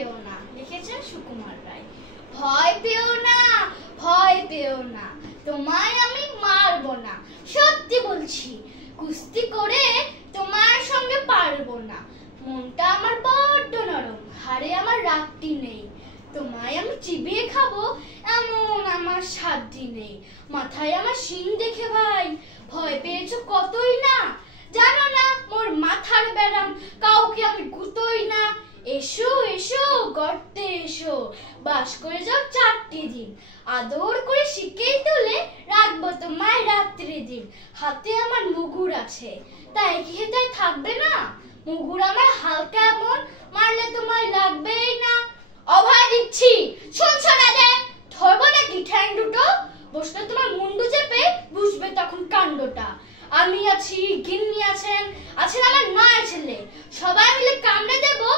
পেও না, লিখেছেন সুকুমার রায়। ভয় পেও না, ভয় পেও না, তোমায় আমি মারবো না, সত্যি বলছি, কুস্তি করে তোমার সঙ্গে পারবো না। মনটা আমার বড্ড নরম, হাড়ে আমার রাগটি নেই, তোমায় আমি চিবিয়ে খাবো এমন আমার সাধ্যি নেই। মাথায় আমার শিং দেখে ভাই ভয় পেয়েছো কতই না, জানো না মোর মাথার ব্যারাম, কাউকে আমি গুতোই না। এসো এসো গর্তে এসো, বাস করে যাও 4টি দিন, আদর করে শিখেই তুলে রাখবো তোমায় রাত্রি দিন। হাতে আমার মুগুর আছে, তাই কি তাই থাকবে না? মুগুর আমার হালকা এমন, মারলে তোমায় লাগবেই না। অভয় দিচ্ছি, শুনছো না যে? ধরবো নাকি ঠ্যাং দুটো? বসলে তোমার মুন্ডু চেপে বুঝবে তখন কাণ্ডটা। আমি আছি, গিন্নি আছেন, আছেন আমার নয় ছেলে, সবাই মিলে কামড়ে দেবো